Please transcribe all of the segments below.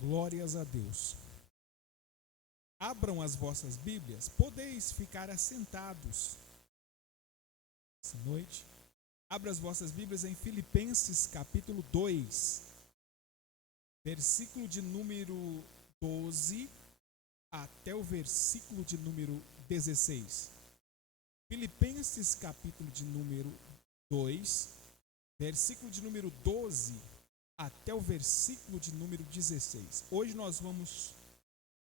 Glórias a Deus. Abram as vossas Bíblias, podeis ficar assentados essa noite. Abra as vossas Bíblias em Filipenses capítulo 2, versículo de número 12 até o versículo de número 16. Filipenses capítulo de número 2, versículo de número 12 até o versículo de número 16. Hoje nós vamos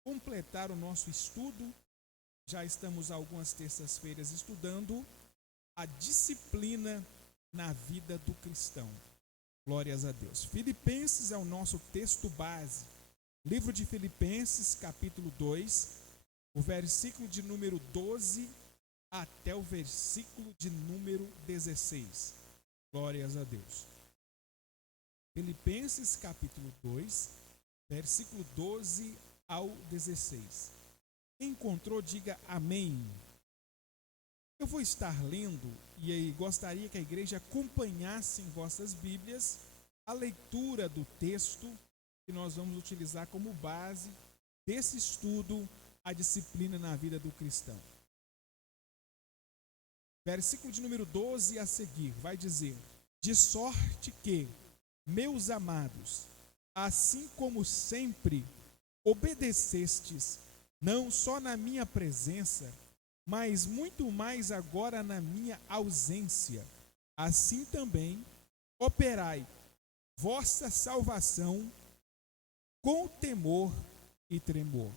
completar o nosso estudo. Já estamos há algumas terças-feiras estudando a disciplina na vida do cristão. Glórias a Deus. Filipenses é o nosso texto base. Livro de Filipenses, capítulo 2, o versículo de número 12 até o versículo de número 16. Glórias a Deus. Filipenses, capítulo 2, versículo 12 ao 16. Quem encontrou, diga amém. Eu vou estar lendo e gostaria que a igreja acompanhasse em vossas Bíblias a leitura do texto que nós vamos utilizar como base desse estudo, a disciplina na vida do cristão. Versículo de número 12 a seguir vai dizer: de sorte que, meus amados, assim como sempre obedecestes, não só na minha presença, mas muito mais agora na minha ausência, assim também operai vossa salvação com temor e tremor,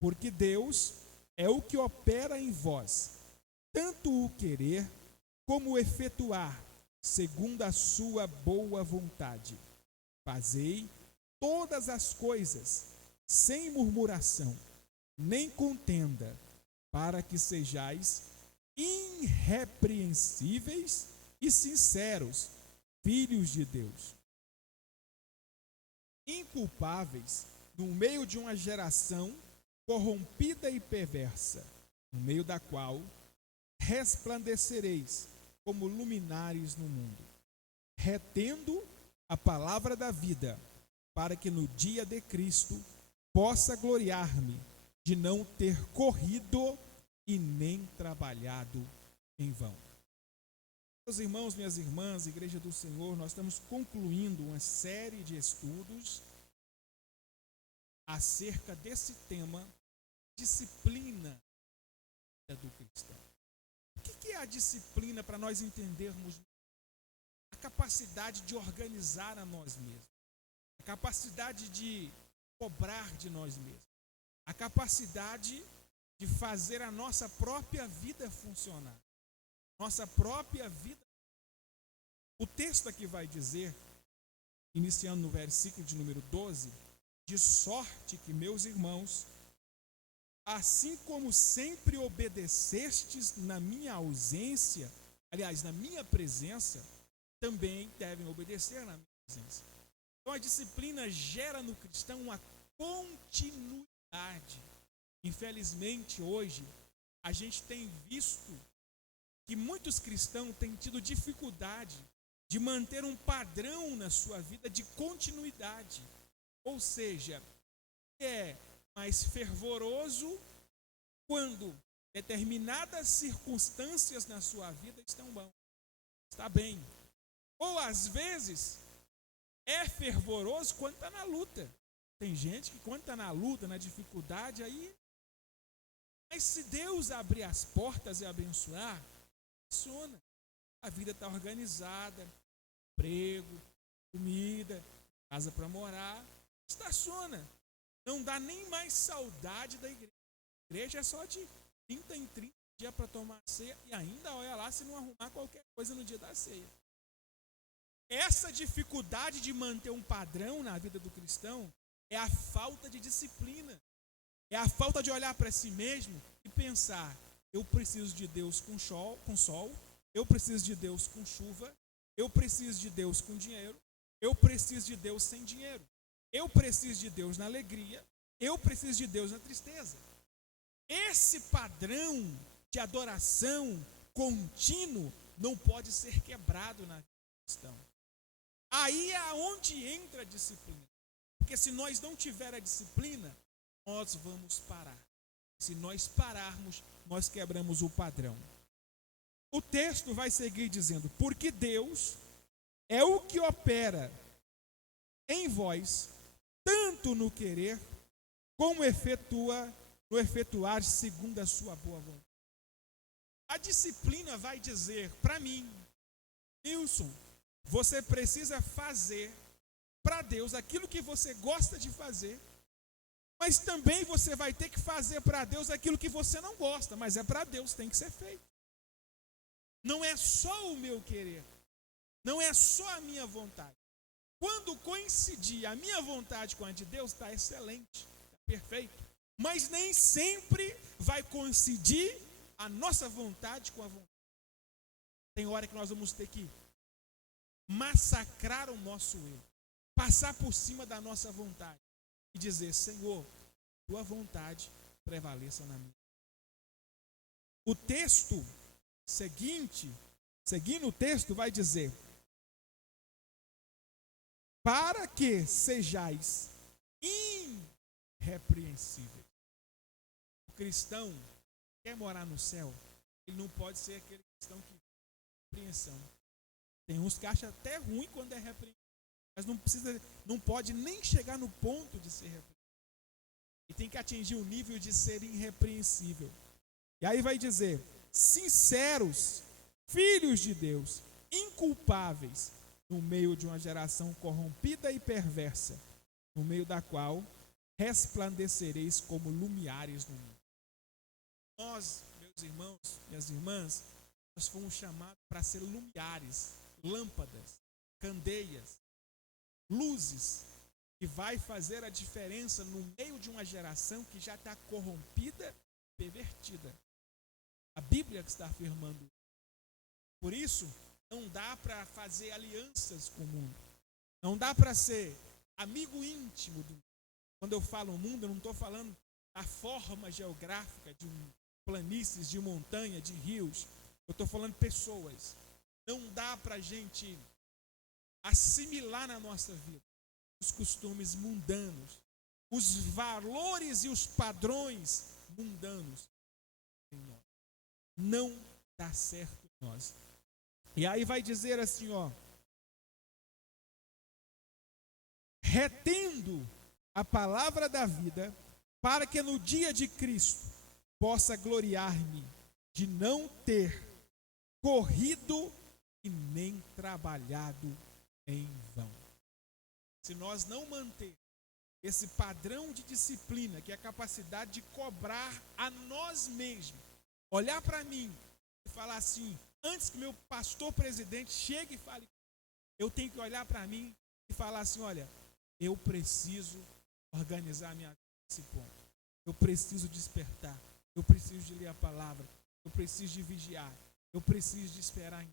porque Deus é o que opera em vós, tanto o querer como o efetuar, segundo a sua boa vontade. Fazei todas as coisas sem murmuração, nem contenda, para que sejais irrepreensíveis e sinceros, filhos de Deus, inculpáveis no meio de uma geração corrompida e perversa, no meio da qual resplandecereis como luminares no mundo, retendo a palavra da vida, para que no dia de Cristo possa gloriar-me de não ter corrido e nem trabalhado em vão. Meus irmãos, minhas irmãs, Igreja do Senhor, nós estamos concluindo uma série de estudos acerca desse tema, disciplina do cristão. O que é a disciplina, para nós entendermos? A capacidade de organizar a nós mesmos, a capacidade de cobrar de nós mesmos, a capacidade de fazer a nossa própria vida funcionar, nossa própria vida. O texto aqui vai dizer, iniciando no versículo de número 12, de sorte que, meus irmãos, assim como sempre obedecestes na minha ausência, aliás, na minha presença, também devem obedecer na minha presença. Então a disciplina gera no cristão uma continuidade. Infelizmente hoje a gente tem visto que muitos cristãos têm tido dificuldade de manter um padrão na sua vida de continuidade. Ou seja, é mais fervoroso quando determinadas circunstâncias na sua vida estão bom, está bem. Ou às vezes é fervoroso quando está na luta. Tem gente que quando está na luta, na dificuldade, aí... Mas se Deus abrir as portas e abençoar, funciona. A vida está organizada, emprego, comida, casa para morar, estaciona. Não dá nem mais saudade da igreja. A igreja é só de 30 em 30 dias para tomar ceia e ainda olha lá se não arrumar qualquer coisa no dia da ceia. Essa dificuldade de manter um padrão na vida do cristão é a falta de disciplina. É a falta de olhar para si mesmo e pensar: eu preciso de Deus com sol, eu preciso de Deus com chuva, eu preciso de Deus com dinheiro, eu preciso de Deus sem dinheiro, eu preciso de Deus na alegria, eu preciso de Deus na tristeza. Esse padrão de adoração contínuo não pode ser quebrado na vida do cristão. Aí é onde entra a disciplina. Porque se nós não tiver a disciplina, nós vamos parar. Se nós pararmos, nós quebramos o padrão. O texto vai seguir dizendo: porque Deus é o que opera em vós, tanto no querer, como no efetuar segundo a sua boa vontade. A disciplina vai dizer para mim: Nilson, você precisa fazer para Deus aquilo que você gosta de fazer, mas também você vai ter que fazer para Deus aquilo que você não gosta, mas é para Deus, tem que ser feito. Não é só o meu querer, não é só a minha vontade. Quando coincidir a minha vontade com a de Deus, está excelente, está perfeito. Mas nem sempre vai coincidir a nossa vontade com a vontade. Tem hora que nós vamos ter que massacrar o nosso eu, passar por cima da nossa vontade e dizer: Senhor, tua vontade prevaleça na minha. O texto seguindo o texto, vai dizer: para que sejais irrepreensíveis. O cristão quer morar no céu, ele não pode ser aquele cristão que tem repreensão. Tem uns que acham até ruim quando é repreendido, mas não pode nem chegar no ponto de ser repreendido. E tem que atingir o nível de ser irrepreensível. E aí vai dizer: sinceros, filhos de Deus, inculpáveis, no meio de uma geração corrompida e perversa, no meio da qual resplandecereis como lumiares no mundo. Nós, meus irmãos, minhas irmãs, nós fomos chamados para ser lumiares, lâmpadas, candeias, luzes, que vai fazer a diferença no meio de uma geração que já está corrompida, pervertida. A Bíblia que está afirmando. Por isso, não dá para fazer alianças com o mundo. Não dá para ser amigo íntimo do mundo. Quando eu falo mundo, eu não estou falando da forma geográfica de planícies, de montanha, de rios. Eu estou falando pessoas. Não dá para a gente assimilar na nossa vida os costumes mundanos, os valores e os padrões mundanos em nós. Não dá certo em nós. E aí vai dizer assim, retendo a palavra da vida, para que no dia de Cristo possa gloriar-me de não ter corrido e nem trabalhado em vão. Se nós não manter esse padrão de disciplina, que é a capacidade de cobrar a nós mesmos, olhar para mim e falar assim: antes que meu pastor presidente chegue e fale, eu tenho que olhar para mim e falar assim: olha, eu preciso organizar a minha vida nesse ponto. Eu preciso despertar. Eu preciso de ler a palavra. Eu preciso de vigiar. Eu preciso de esperar.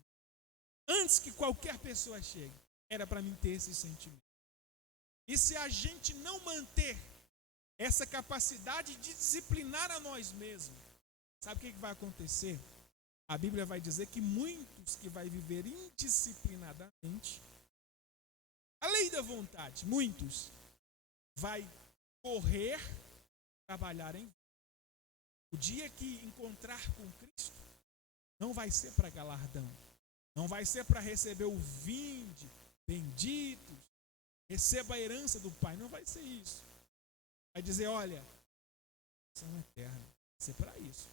Antes que qualquer pessoa chegue, era para mim ter esse sentimento. E se a gente não manter essa capacidade de disciplinar a nós mesmos, sabe o que vai acontecer? A Bíblia vai dizer que muitos que vai viver indisciplinadamente, a lei da vontade, muitos vai correr, trabalhar em vão. O dia que encontrar com Cristo, não vai ser para galardão, não vai ser para receber o vinde, benditos, receba a herança do Pai, não vai ser isso. Vai dizer: olha, são eterna, vai ser para isso.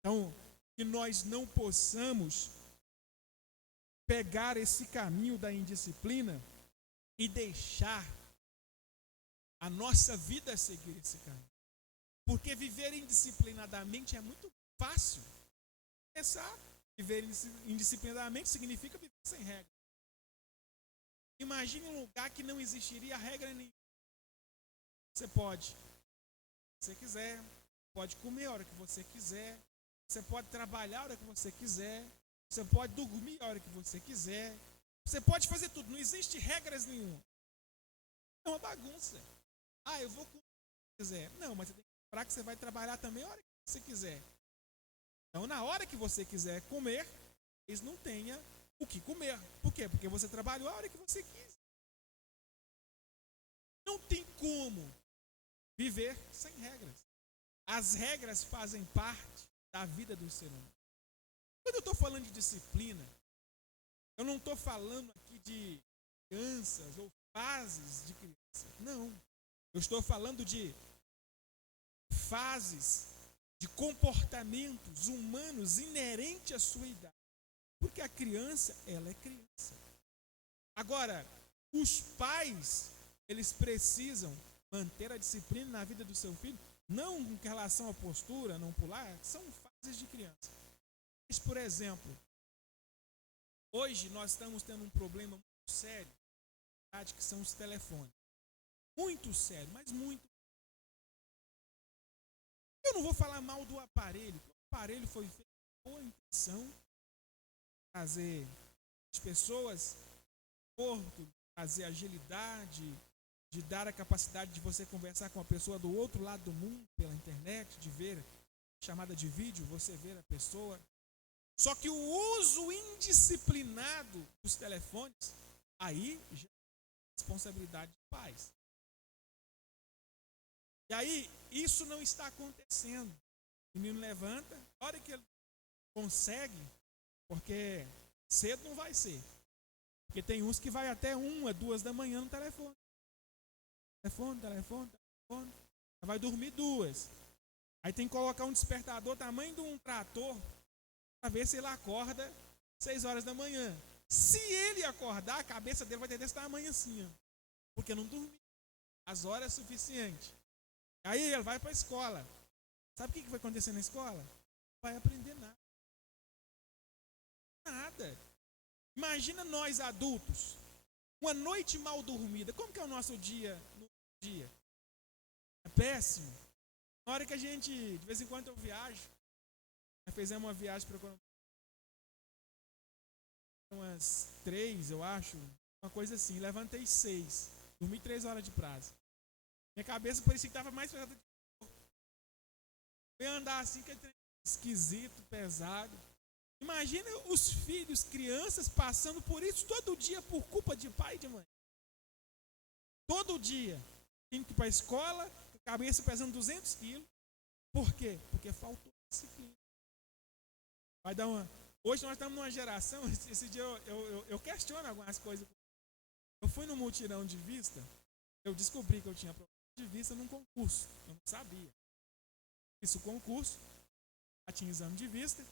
Então, que nós não possamos pegar esse caminho da indisciplina e deixar a nossa vida seguir esse caminho. Porque viver indisciplinadamente é muito fácil. Pensar, viver indisciplinadamente significa viver sem regra. Imagine um lugar que não existiria regra nenhuma. Você pode, se você quiser, pode comer a hora que você quiser, você pode trabalhar a hora que você quiser, você pode dormir a hora que você quiser, você pode fazer tudo, não existe regras nenhuma. É uma bagunça. Eu vou comer se quiser. Não, mas você tem que lembrar que você vai trabalhar também a hora que você quiser. Então, na hora que você quiser comer, eles não tenham o que comer. Por quê? Porque você trabalhou a hora que você quis. Não tem como viver sem regras. As regras fazem parte da vida do ser humano. Quando eu estou falando de disciplina, eu não estou falando aqui de crianças ou fases de criança. Não. Eu estou falando de fases de comportamentos humanos inerentes à sua idade. Porque a criança, ela é criança. Agora, os pais, eles precisam manter a disciplina na vida do seu filho, não em relação à postura, não pular, são fases de criança. Mas, por exemplo, hoje nós estamos tendo um problema muito sério, que são os telefones. Muito sério, mas muito. Eu não vou falar mal do aparelho. O aparelho foi feito com boa intenção, trazer as pessoas corpo, trazer agilidade, de dar a capacidade de você conversar com a pessoa do outro lado do mundo pela internet, de ver chamada de vídeo, você ver a pessoa. Só que o uso indisciplinado dos telefones, aí já é responsabilidade dos pais. E aí, isso não está acontecendo. O menino levanta, a hora que ele consegue, porque cedo não vai ser. Porque tem uns que vai até 1, 2 da manhã no telefone. Telefone. Vai dormir 2. Aí tem que colocar um despertador tamanho de um trator para ver se ele acorda 6 horas da manhã. Se ele acordar, a cabeça dele vai ter desse tamanho assim, ó, porque não dormiu as horas suficientes. Aí ele vai para a escola. Sabe o que vai acontecer na escola? Não vai aprender nada. Nada. Imagina nós adultos, uma noite mal dormida. Como que é o nosso dia no dia? É péssimo. Na hora que a gente, de vez em quando eu viajo, nós fizemos uma viagem para umas 3, eu acho, uma coisa assim. Levantei 6, dormi 3 horas de prazo. Minha cabeça parecia que estava mais pesada. Eu ia andar assim, que é esquisito, pesado. Imagina os filhos, crianças, passando por isso todo dia por culpa de pai e de mãe. Todo dia. Indo para a escola, a cabeça pesando 200 quilos. Por quê? Porque faltou disciplina. Vai dar uma... Hoje nós estamos numa geração, esse dia eu questiono algumas coisas. Eu fui no mutirão de vista, eu descobri que eu tinha problema de vista num concurso. Eu não sabia. Fiz o concurso, já tinha exame de vista.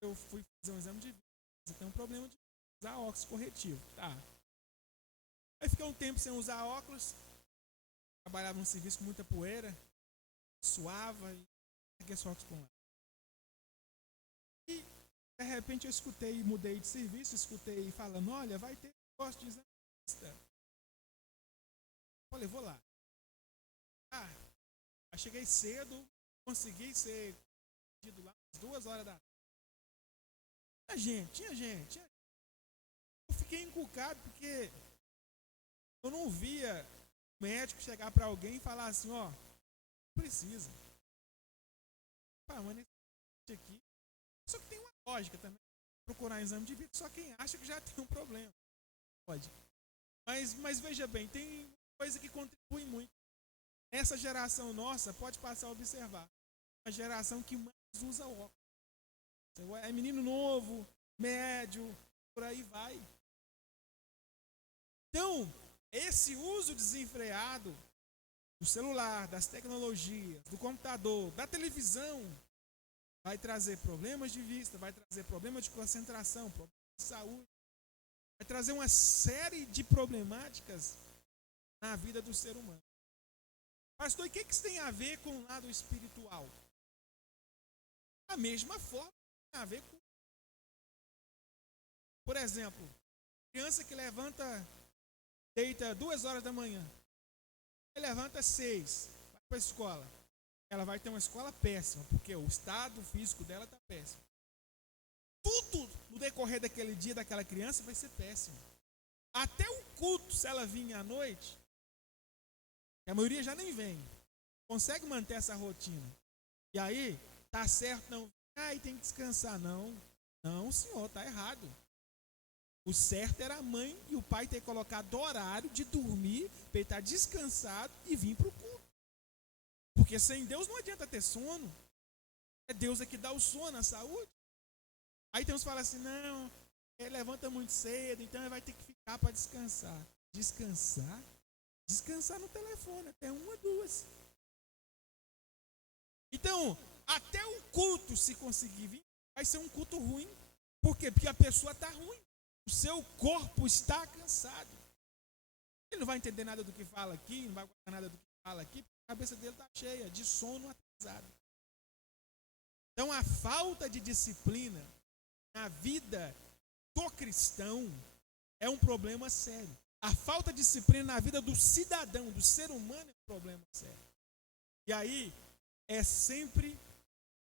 Eu fui fazer um exame de vista. Você tem um problema de usar óculos corretivo. Tá. Aí fiquei um tempo sem usar óculos. Trabalhava num serviço com muita poeira. Suava e peguei esse óculos com lá. E de repente eu escutei, mudei de serviço, escutei falando, olha, vai ter negócio de exame de vista. Falei, vou lá. Aí cheguei cedo, consegui ser pedido lá às 2 horas da tarde. Tinha gente. Eu fiquei encucado porque eu não via o médico chegar para alguém e falar assim, ó, precisa. Mas nesse aqui, só que tem uma lógica também. Procurar exame de vista, só quem acha que já tem um problema. Pode. Mas veja bem, tem coisa que contribui muito. Essa geração nossa, pode passar a observar, a geração que mais usa óculos. É menino novo, médio, por aí vai. Então, esse uso desenfreado do celular, das tecnologias, do computador, da televisão, vai trazer problemas de vista, vai trazer problemas de concentração, problemas de saúde, vai trazer uma série de problemáticas na vida do ser humano. Pastor, e o que isso tem a ver com o lado espiritual? Da mesma forma, tem a ver com... Por exemplo, criança que deita 2 horas da manhã, levanta 6, vai para a escola. Ela vai ter uma escola péssima, porque o estado físico dela está péssimo. Tudo no decorrer daquele dia daquela criança vai ser péssimo. Até o culto, se ela vir à noite, a maioria já nem vem, consegue manter essa rotina. E aí, tá certo, não, tem que descansar, não. Não, senhor, tá errado. O certo era a mãe e o pai ter colocado horário de dormir, para ele estar descansado e vir para o culto. Porque sem Deus não adianta ter sono. É Deus é que dá o sono, a saúde. Aí tem uns que falam assim, não, ele levanta muito cedo, então ele vai ter que ficar para descansar. Descansar? Descansar no telefone, até 1 ou 2. Então, até o culto, se conseguir vir, vai ser um culto ruim. Por quê? Porque a pessoa está ruim. O seu corpo está cansado. Ele não vai entender nada do que fala aqui, não vai guardar nada do que fala aqui, porque a cabeça dele está cheia de sono atrasado. Então, a falta de disciplina na vida do cristão é um problema sério. A falta de disciplina na vida do cidadão, do ser humano, é um problema sério. E aí, é sempre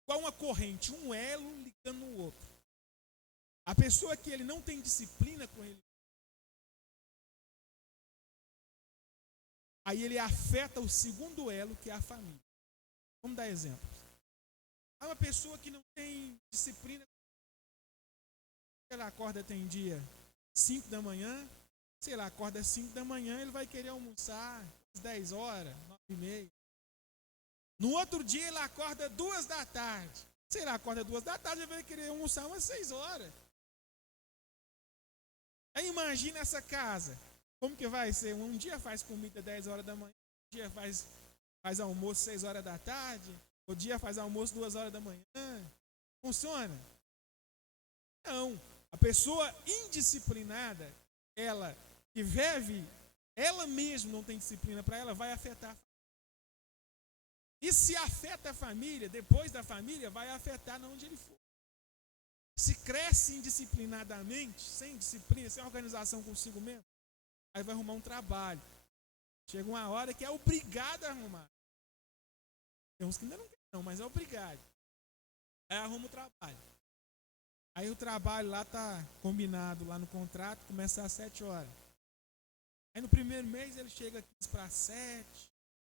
igual uma corrente, um elo ligando no outro. A pessoa que ele não tem disciplina com ele, aí ele afeta o segundo elo, que é a família. Vamos dar exemplos. Há uma pessoa que não tem disciplina, ela acorda, tem dia 5 da manhã, sei lá, acorda às 5 da manhã, ele vai querer almoçar às 10 horas, 9h30. No outro dia ele acorda 2 da tarde. Sei lá, acorda 2 da tarde, ele vai querer almoçar umas 6 horas. Aí imagina essa casa. Como que vai ser? Um dia faz comida 10 horas da manhã, um dia faz almoço 6 horas da tarde, outro dia faz almoço 2 horas da manhã. Funciona? Não. A pessoa indisciplinada, ela que vive, ela mesma não tem disciplina para ela, vai afetar. E se afeta a família, depois da família, vai afetar onde ele for. Se cresce indisciplinadamente, sem disciplina, sem organização consigo mesmo, aí vai arrumar um trabalho. Chega uma hora que é obrigado a arrumar. Tem uns que ainda não querem, não, mas é obrigado. Aí arruma o trabalho. Aí o trabalho lá está combinado, lá no contrato, começa às 7 horas. Aí no primeiro mês ele chega 15 para 7,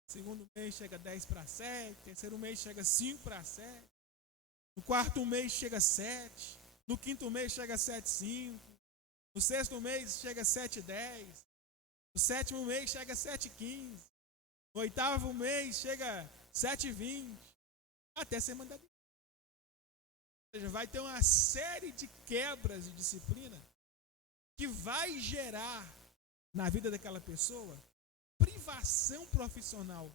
segundo mês chega 10 para 7, terceiro mês chega 5 para 7, no quarto mês chega 7, no quinto mês chega 7,5, no sexto mês chega 7,10, no sétimo mês chega 7,15, no oitavo mês chega 7,20, até ser mandado. Ou seja, vai ter uma série de quebras de disciplina que vai gerar na vida daquela pessoa privação profissional.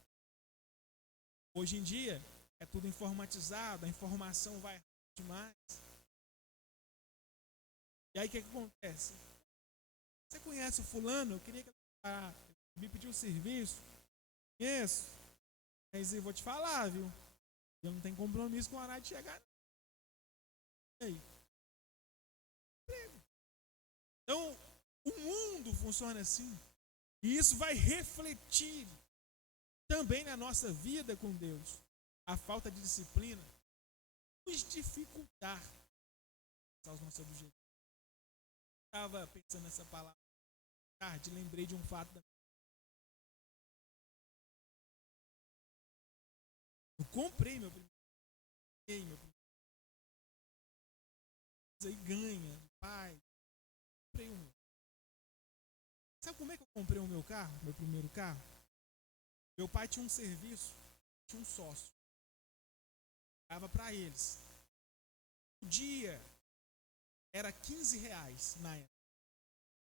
Hoje em dia é tudo informatizado, a informação vai demais. E aí o que acontece? Você conhece o fulano? Eu queria que ele me pediu um serviço. Conheço. Mas eu vou te falar, viu? Eu não tenho compromisso com a hora de chegar. E aí? Então, o mundo funciona assim. E isso vai refletir também na nossa vida com Deus. A falta de disciplina nos dificultar os nossos objetivos. Eu estava pensando nessa palavra tarde, lembrei de um fato. Eu comprei meu primeiro. Aí ganha, pai. Comprei um. Sabe como é que eu comprei o meu carro, meu primeiro carro? Meu pai tinha um serviço, tinha um sócio. Dava para eles. O dia era R$15 na época.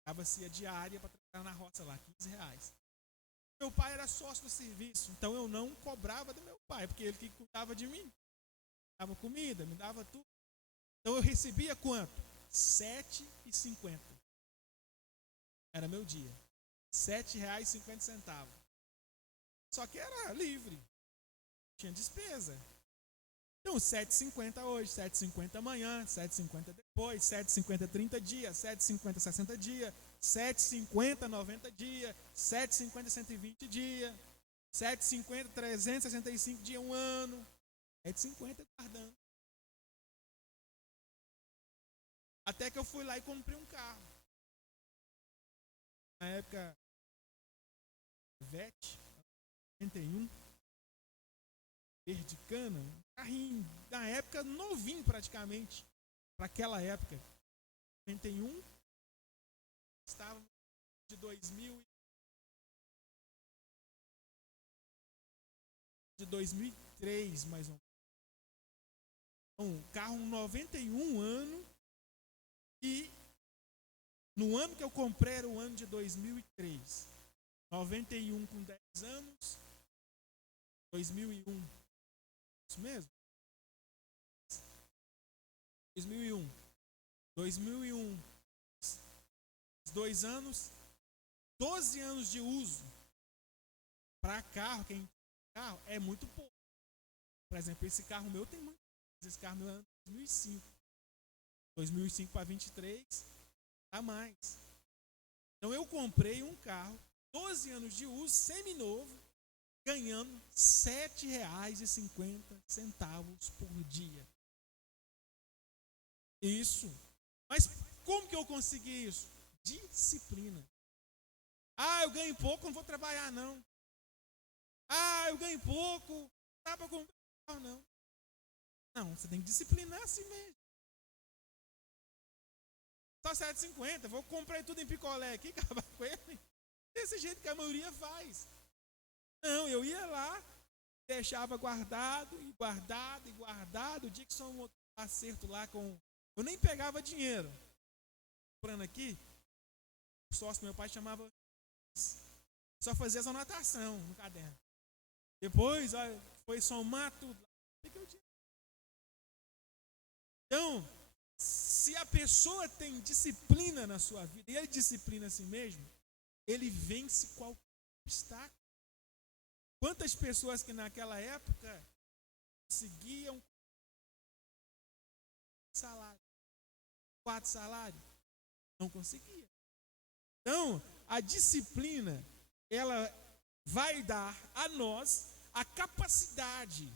Dava-se a diária para trabalhar na roça lá, R$15. Meu pai era sócio do serviço, então eu não cobrava do meu pai, porque ele que cuidava de mim. Dava comida, me dava tudo. Então eu recebia quanto? R$7,50. Era meu dia. R$7,50. Só que era livre. Tinha despesa. Então, R$7,50 hoje, R$7,50 amanhã, R$7,50 depois, R$7,50 30 dias, R$7,50 60 dias, R$7,50 90 dias, R$7,50 120 dias, R$7,50 365 dias, um ano. R$7,50 guardando. Até que eu fui lá e comprei um carro. Na época, VET, 91, verde cana, um carrinho, na época, novinho praticamente, para aquela época. 91, estava de 2003, mais ou menos. Um carro 91 ano, e no ano que eu comprei era o ano de 2003. 91 com 10 anos, 2001. Isso mesmo? 2001. 2001. 2 anos, 12 anos de uso para carro, quem tem carro, é muito pouco. Por exemplo, esse carro meu tem muito. Esse carro meu é de 2005. 2005 para 23, a mais. Então eu comprei um carro, 12 anos de uso, seminovo, ganhando R$ 7,50 por dia. Isso. Mas como que eu consegui isso? Disciplina. Eu ganho pouco, não vou trabalhar não. Eu ganho pouco, não dá para comprar carro não. Não, você tem que disciplinar assim mesmo. Só 7,50, vou comprar tudo em picolé aqui, acabar com ele. Desse jeito que a maioria faz. Não, eu ia lá, deixava guardado, e guardado, e guardado. O dia que só um acerto lá com... Eu nem pegava dinheiro. Comprando aqui, o sócio do meu pai chamava... Só fazia essa anotação no caderno. Depois, foi somar tudo. Então, se a pessoa tem disciplina na sua vida, e ele disciplina a si mesmo, ele vence qualquer obstáculo. Quantas pessoas que naquela época conseguiam salário, 4 salários, não conseguia. Então, a disciplina, ela vai dar a nós a capacidade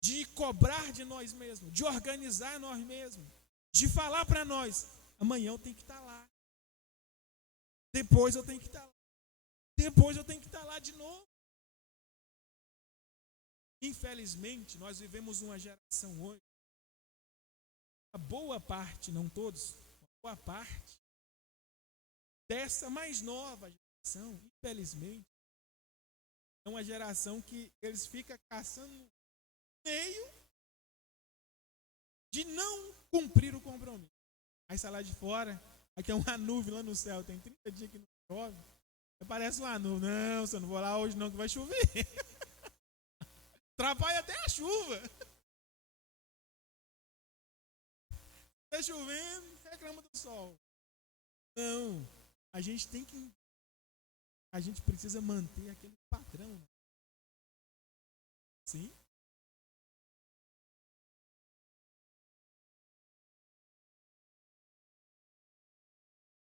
de cobrar de nós mesmos, de organizar nós mesmos, de falar para nós, amanhã eu tenho que estar lá, depois eu tenho que estar lá, depois eu tenho que estar lá de novo. Infelizmente, nós vivemos uma geração hoje, a boa parte, não todos, a boa parte dessa mais nova geração, infelizmente, é uma geração que eles ficam caçando meio de não cumprir o compromisso. Aí sai lá de fora, aí tem uma nuvem lá no céu, tem 30 dias que não chove, parece uma nuvem. Não, você não vou lá hoje não que vai chover. Atrapalha até a chuva. Está chovendo, reclama do sol. Não, a gente precisa manter aquele padrão. Sim?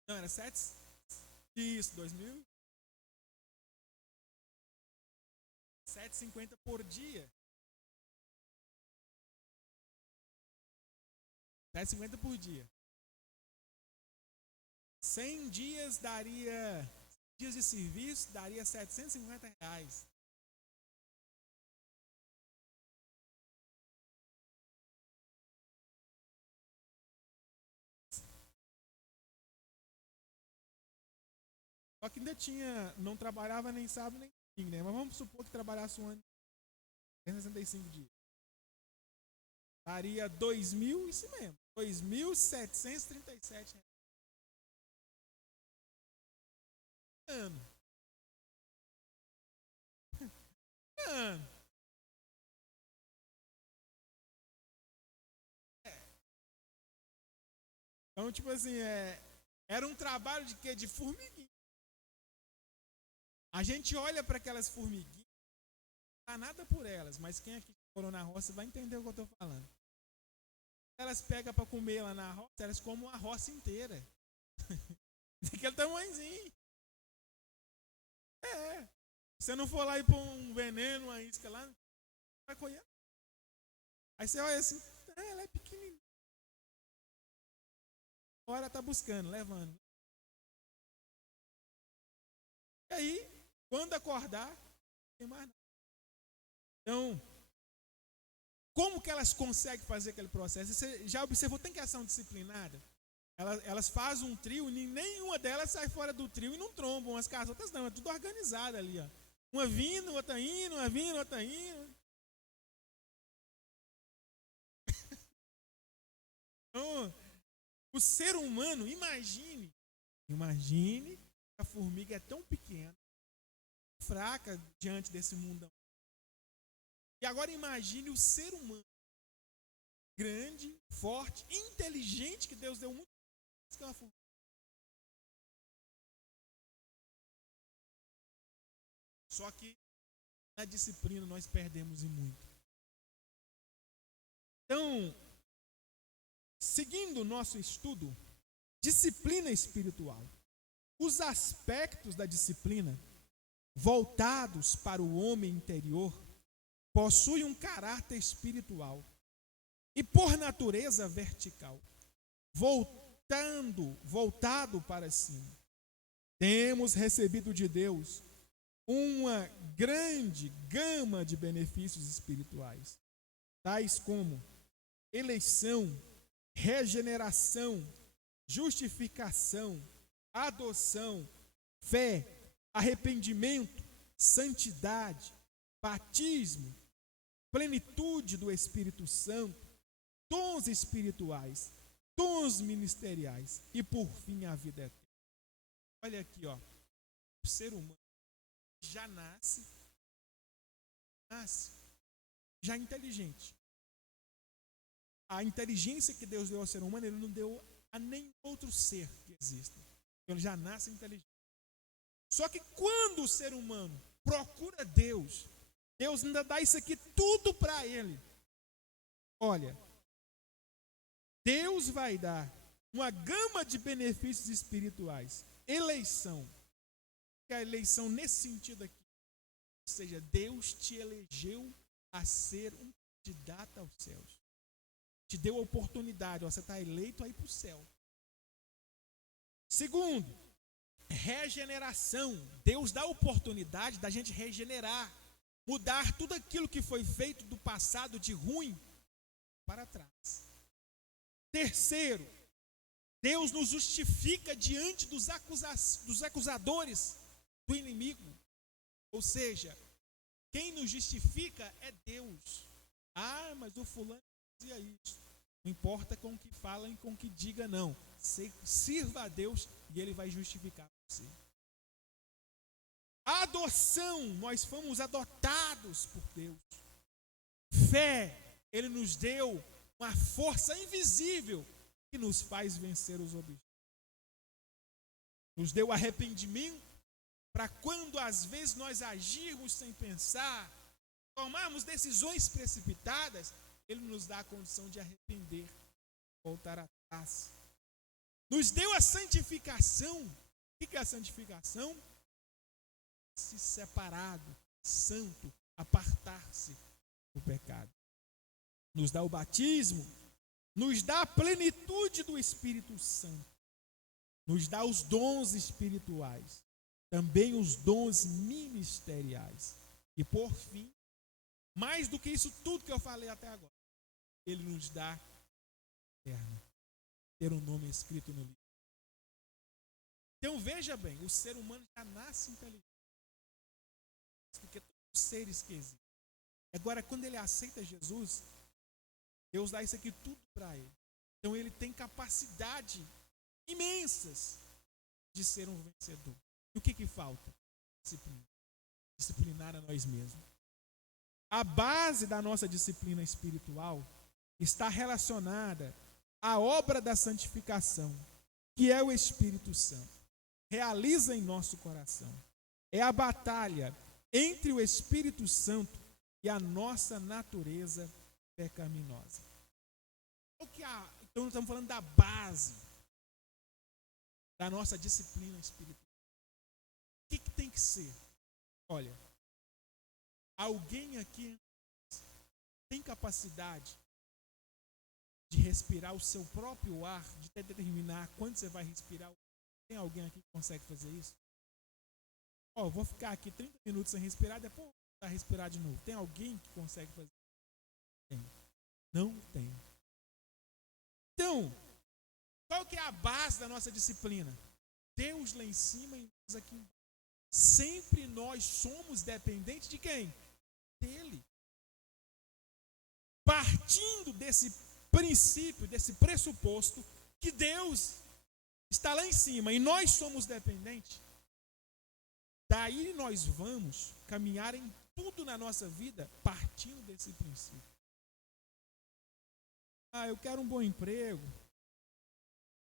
Não, era 2000. 7,50 por dia. 7,50 por dia. 100 dias daria, dias de serviço, daria R$ 750. Só que ainda não trabalhava nem sábado nem domingo, né? Mas vamos supor que trabalhasse um ano, 365 dias. Daria 2.000, isso mesmo, R$ 2.737. Ano. Ano. Então, tipo assim, era um trabalho de quê? De formiguinha. A gente olha para aquelas formiguinhas, não dá nada por elas, mas quem aqui morou na roça vai entender o que eu estou falando. Elas pegam para comer lá na roça, elas comem a roça inteira. Daquele tamanhozinho. Se você não for lá e pôr um veneno, uma isca lá, vai colher. Aí você olha assim, ela é pequenininha. Agora está buscando, levando. E aí, quando acordar, não tem mais nada. Então, como que elas conseguem fazer aquele processo? Você já observou, tem que ação disciplinada? Elas fazem um trio e nenhuma delas sai fora do trio e não trombam as casas. Outras não, é tudo organizado ali, ó. Uma vindo, outra indo, uma vindo, outra indo. Então, o ser humano, imagine a formiga é tão pequena, fraca diante desse mundão. E agora imagine o ser humano, grande, forte, inteligente, que Deus deu muito mais que uma formiga. Só que na disciplina nós perdemos e muito. Então, seguindo o nosso estudo, disciplina espiritual. Os aspectos da disciplina voltados para o homem interior possuem um caráter espiritual e por natureza vertical, voltado para cima. Temos recebido de Deus uma grande gama de benefícios espirituais, tais como eleição, regeneração, justificação, adoção, fé, arrependimento, santidade, batismo, plenitude do Espírito Santo, dons espirituais, dons ministeriais e, por fim, a vida eterna. Olha aqui, ó, o ser humano já nasce já inteligente. A inteligência que Deus deu ao ser humano, Ele não deu a nenhum outro ser que exista. Então, ele já nasce inteligente. Só que quando o ser humano procura Deus, Deus ainda dá isso aqui tudo para ele. Olha, Deus vai dar uma gama de benefícios espirituais. Eleição. Que a eleição nesse sentido aqui. Ou seja, Deus te elegeu a ser um candidato aos céus. Te deu a oportunidade, ó, você está eleito a ir para o céu. Segundo, regeneração. Deus dá a oportunidade da gente regenerar, mudar tudo aquilo que foi feito do passado de ruim para trás. Terceiro, Deus nos justifica diante dos acusadores do inimigo. Ou seja, quem nos justifica é Deus. Ah, mas o fulano dizia isso. Não importa com o que fala e com o que diga, não. Sirva a Deus e Ele vai justificar você. A adoção, nós fomos adotados por Deus. Fé, Ele nos deu uma força invisível que nos faz vencer os obstáculos. Nos deu arrependimento para quando às vezes nós agirmos sem pensar, tomarmos decisões precipitadas, Ele nos dá a condição de arrepender, voltar atrás. Nos deu a santificação. O que é a santificação? Se separado, santo, apartar-se do pecado. Nos dá o batismo, nos dá a plenitude do Espírito Santo, nos dá os dons espirituais, também os dons ministeriais. E por fim, mais do que isso tudo que eu falei até agora, Ele nos dá eterno, ter um nome escrito no livro. Então veja bem, o ser humano já nasce inteligente, porque todos os seres que existem. Agora, quando ele aceita Jesus, Deus dá isso aqui tudo para ele. Então ele tem capacidade imensas de ser um vencedor. E o que falta? Disciplina. Disciplinar a nós mesmos. A base da nossa disciplina espiritual está relacionada à obra da santificação, que é o Espírito Santo. Realiza em nosso coração. É a batalha entre o Espírito Santo e a nossa natureza pecaminosa. Então, estamos falando da base da nossa disciplina espiritual. O que tem que ser? Olha, alguém aqui tem capacidade de respirar o seu próprio ar, de determinar quando você vai respirar? Tem alguém aqui que consegue fazer isso? Vou ficar aqui 30 minutos sem respirar, depois vou voltar a respirar de novo. Tem alguém que consegue fazer isso? Tem. Não tem. Então, Qual que é a base da nossa disciplina? Deus lá em cima e nós aqui embaixo. Sempre nós somos dependentes de quem? Dele. Partindo desse princípio, desse pressuposto, que Deus está lá em cima e nós somos dependentes, daí nós vamos caminhar em tudo na nossa vida partindo desse princípio. Eu quero um bom emprego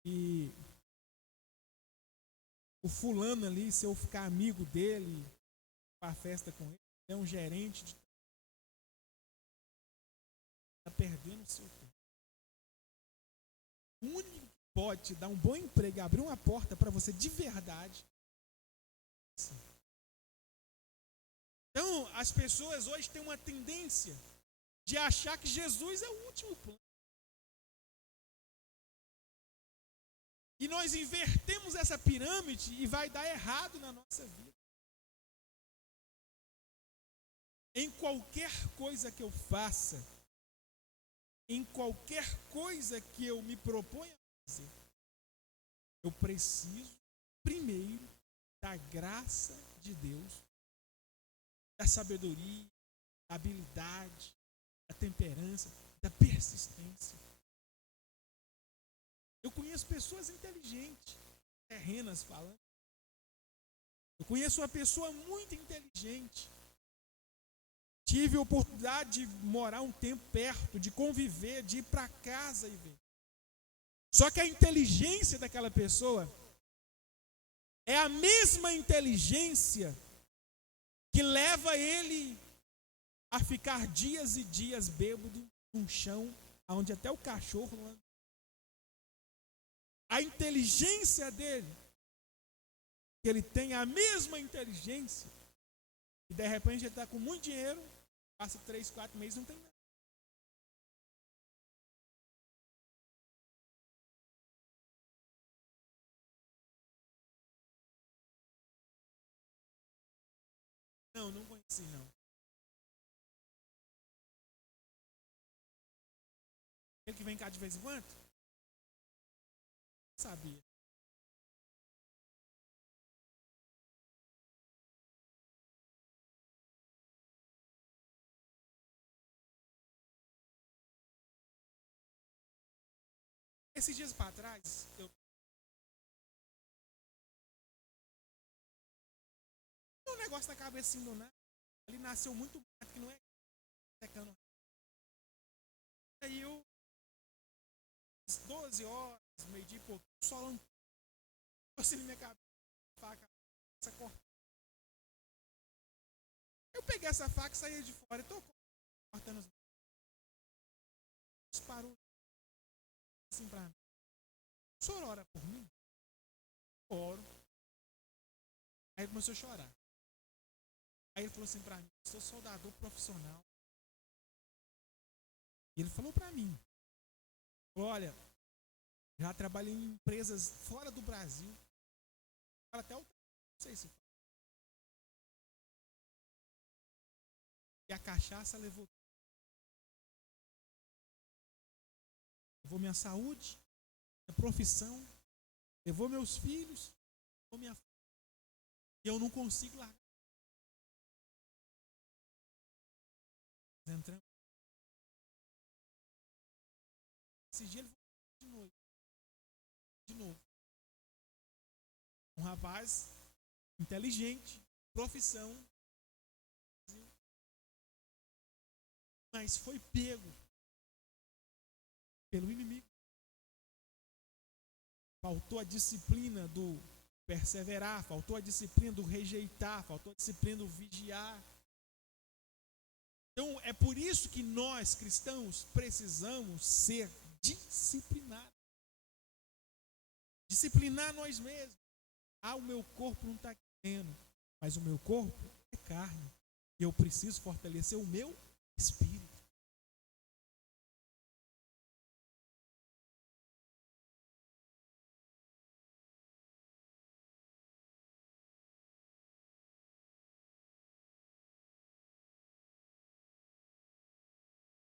e o fulano ali, se eu ficar amigo dele, para a festa com ele, é um gerente de... Está perdendo o seu tempo. O único que pode te dar um bom emprego e abrir uma porta para você de verdade. Sim. Então, as pessoas hoje têm uma tendência de achar que Jesus é o último plano. E nós invertemos essa pirâmide e vai dar errado na nossa vida. Em qualquer coisa que eu faça, em qualquer coisa que eu me proponha a fazer, eu preciso, primeiro, da graça de Deus, da sabedoria, da habilidade, da temperança, da persistência. Eu conheço pessoas inteligentes, terrenas falando. Eu conheço uma pessoa muito inteligente. Tive a oportunidade de morar um tempo perto, de conviver, de ir para casa e ver. Só que a inteligência daquela pessoa é a mesma inteligência que leva ele a ficar dias e dias bêbado num chão, onde até o cachorro anda. A inteligência dele, que ele tem a mesma inteligência, e de repente ele está com muito dinheiro, passa 3, 4 meses e não tem nada. Não conheci não. Ele que vem cá de vez em quando? Sabia. Esses dias para trás, eu um negócio na cabeça assim do nada. Ele nasceu muito mato, que não é secando. Aí eu, 12 horas, meio-dia e pouco, solão, assim na minha cabeça, faca, essa corta. Eu peguei essa faca e saí de fora e tô cortando os parou assim pra mim. O senhor ora por mim? Oro. Aí ele começou a chorar. Aí ele falou assim pra mim, sou soldador profissional. E ele falou pra mim, falou, olha, já trabalhei em empresas fora do Brasil. Fala até o... Não sei se... E a cachaça levou minha saúde, minha profissão, levou meus filhos, levou minha família. E eu não consigo largar. Entrando. Esse dia ele foi de novo. Um rapaz inteligente, profissão, mas foi pego pelo inimigo. Faltou a disciplina do perseverar, faltou a disciplina do rejeitar, faltou a disciplina do vigiar. Então, é por isso que nós, cristãos, precisamos ser disciplinados. Disciplinar nós mesmos. O meu corpo não está querendo, mas o meu corpo é carne. E eu preciso fortalecer o meu espírito.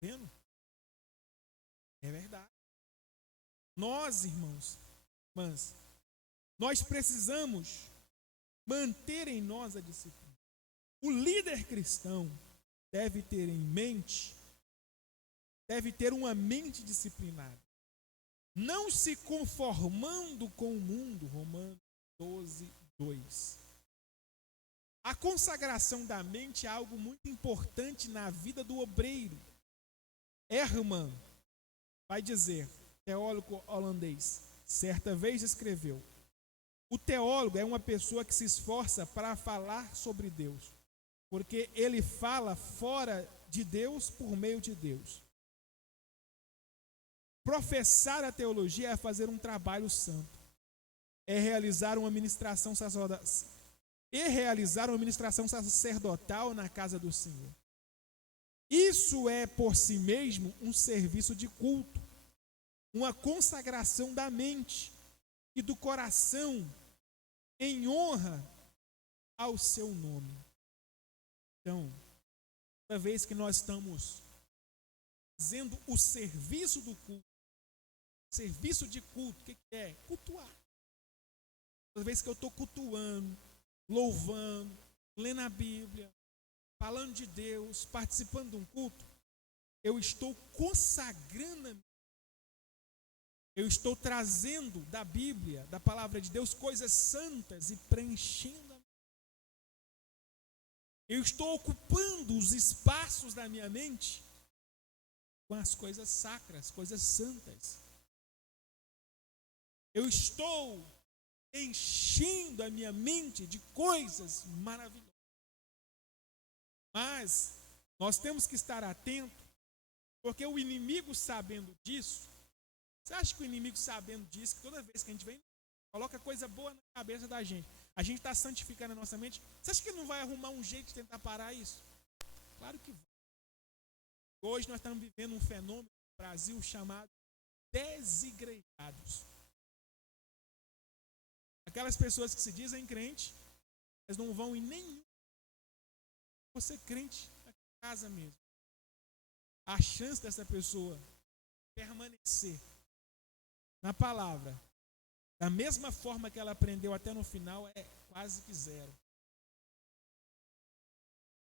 Vendo? É verdade. Nós, irmãos, nós precisamos manter em nós a disciplina. O líder cristão deve ter em mente, deve ter uma mente disciplinada, não se conformando com o mundo. Romanos 12, 2. A consagração da mente é algo muito importante na vida do obreiro. Herman vai dizer, teólogo holandês, certa vez escreveu: o teólogo é uma pessoa que se esforça para falar sobre Deus, porque ele fala fora de Deus por meio de Deus. Professar a teologia é fazer um trabalho santo, é realizar uma ministração sacerdotal na casa do Senhor. Isso é por si mesmo um serviço de culto, uma consagração da mente e do coração em honra ao seu nome. Então, toda vez que nós estamos fazendo o serviço do culto, serviço de culto, o que é? Cultuar. Toda vez que eu estou cultuando, louvando, lendo a Bíblia, falando de Deus, participando de um culto, eu estou consagrando a mim. Eu estou trazendo da Bíblia, da palavra de Deus, coisas santas e preenchendo a mim. Eu estou ocupando os espaços da minha mente com as coisas sacras, coisas santas. Eu estou enchendo a minha mente de coisas maravilhosas. Mas nós temos que estar atentos, porque o inimigo, sabendo disso, você acha que o inimigo, sabendo disso, que toda vez que a gente vem, coloca coisa boa na cabeça da gente, a gente está santificando a nossa mente, você acha que não vai arrumar um jeito de tentar parar isso? Claro que vai. Hoje nós estamos vivendo um fenômeno no Brasil chamado desigrejados. Aquelas pessoas que se dizem crente, elas não vão em nenhum. Você crente na casa mesmo. A chance dessa pessoa permanecer na palavra, da mesma forma que ela aprendeu até no final, é quase que zero.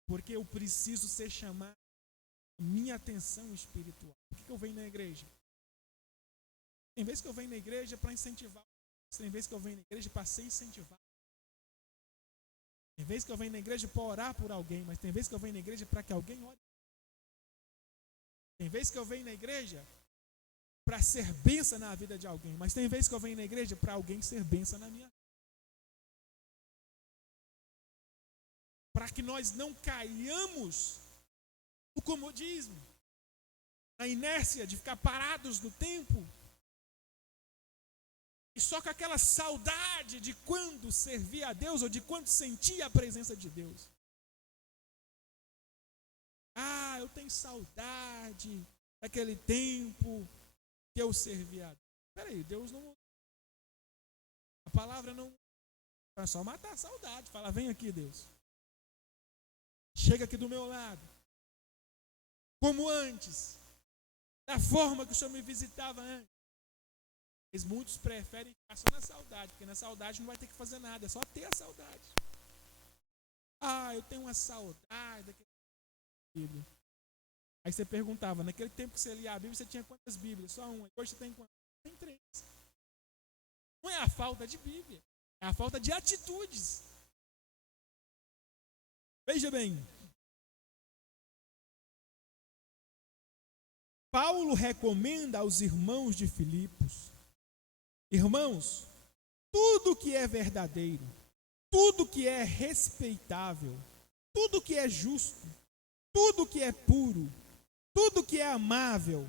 Porque eu preciso ser chamado minha atenção espiritual. Por que eu venho na igreja? Tem vezes que eu venho na igreja para incentivar. Tem vezes que eu venho na igreja para ser incentivado. Tem vezes que eu venho na igreja para orar por alguém, mas tem vezes que eu venho na igreja para que alguém ore. Tem vezes que eu venho na igreja para ser bênção na vida de alguém, mas tem vezes que eu venho na igreja para alguém ser bênção na minha vida. Para que nós não caiamos no comodismo, na inércia de ficar parados no tempo, e só com aquela saudade de quando servia a Deus ou de quando sentia a presença de Deus. Ah, eu tenho saudade daquele tempo que eu servia a Deus. Espera aí, Deus não... A palavra não... É só matar a saudade. Fala, vem aqui, Deus. Chega aqui do meu lado. Como antes. Da forma que o Senhor me visitava antes. Mas muitos preferem ficar só na saudade, porque na saudade não vai ter que fazer nada, é só ter a saudade. Ah, eu tenho uma saudade daquele Bíblia. Aí você perguntava, naquele tempo que você lia a Bíblia, você tinha quantas Bíblias? Só uma. Hoje você tem quantas? Tem 3. Não é a falta de Bíblia, é a falta de atitudes. Veja bem, Paulo recomenda aos irmãos de Filipos: irmãos, tudo que é verdadeiro, tudo que é respeitável, tudo que é justo, tudo que é puro, tudo que é amável,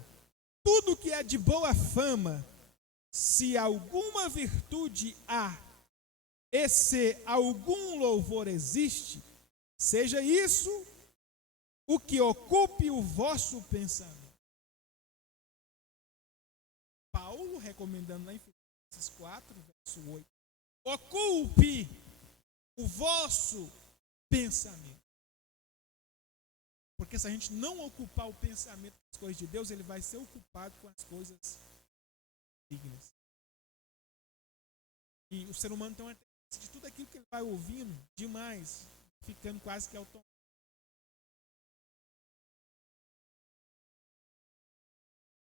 tudo que é de boa fama, se alguma virtude há, e se algum louvor existe, seja isso o que ocupe o vosso pensamento. Paulo recomendando lá em Filipenses 4, verso 8. Ocupe o vosso pensamento. Porque se a gente não ocupar o pensamento com as coisas de Deus, ele vai ser ocupado com as coisas malignas. E o ser humano tem uma tendência de tudo aquilo que ele vai ouvindo demais, ficando quase que automático.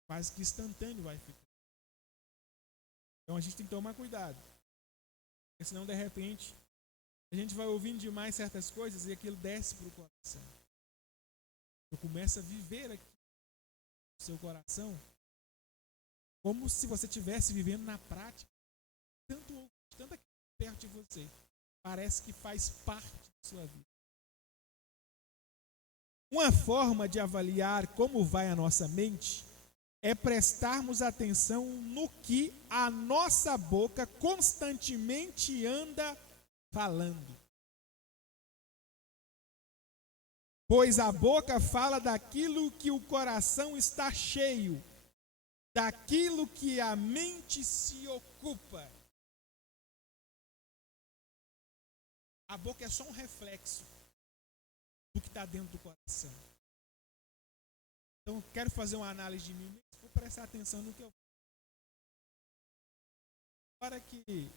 Quase que instantâneo vai ficar. Então a gente tem que tomar cuidado. Porque senão, de repente, a gente vai ouvindo demais certas coisas e aquilo desce para o coração. Eu começo a viver aqui no seu coração como se você estivesse vivendo na prática. Tanto aqui perto de você. Parece que faz parte da sua vida. Uma forma de avaliar como vai a nossa mente é prestarmos atenção no que a nossa boca constantemente anda falando. Pois a boca fala daquilo que o coração está cheio, daquilo que a mente se ocupa. A boca é só um reflexo do que está dentro do coração. Então, eu quero fazer uma análise de mim mesmo, vou prestar atenção no que eu faço. Agora que